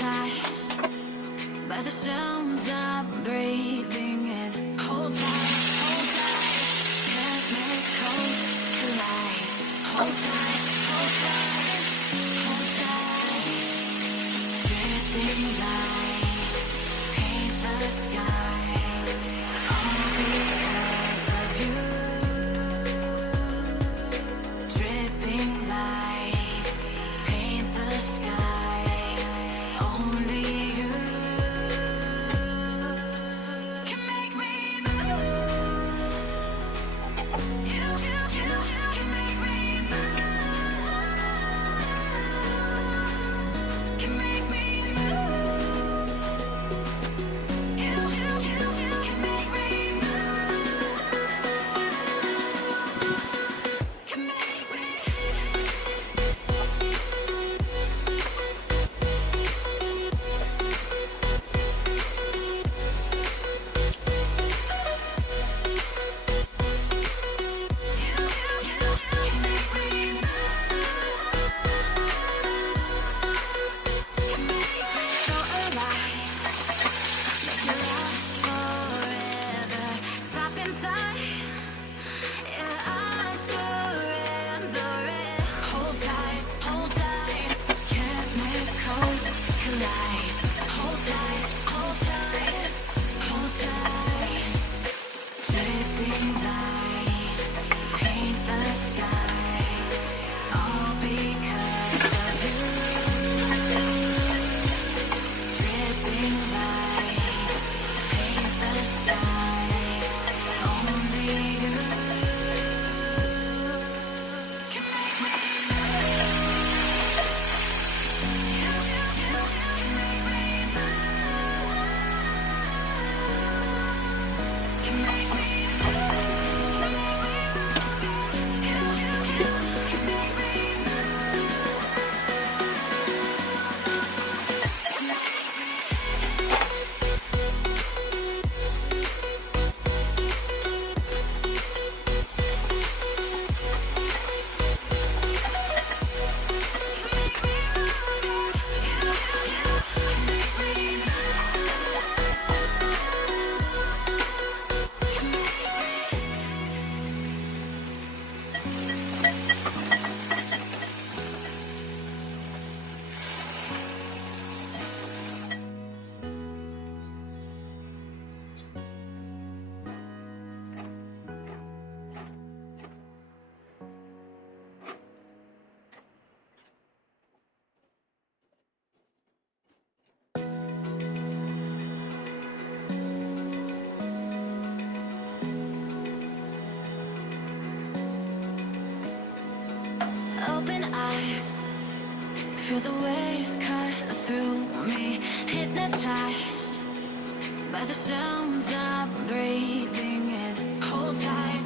hypnotized by the sounds I'm breathing in. Hold tight, chemicals collide. Hold tight, hold tight, hold tight. Dripping lights paint the skies, all because of you. Dripping lights paint the skies, only you can make me move. You can make me move. Can make me move. You can make me move. Can make me. So alive, make it last forever. Stop in time, yeah, I surrender it. Hold tight, chemicals collide. Hold tight, hold tight, hold tight. Dripping lights paint the skies, all because of you. Dripping lights paint the skies, only you can make me open eye, feel the waves cut through me, hypnotized by the sounds I'm breathing in. Hold tight.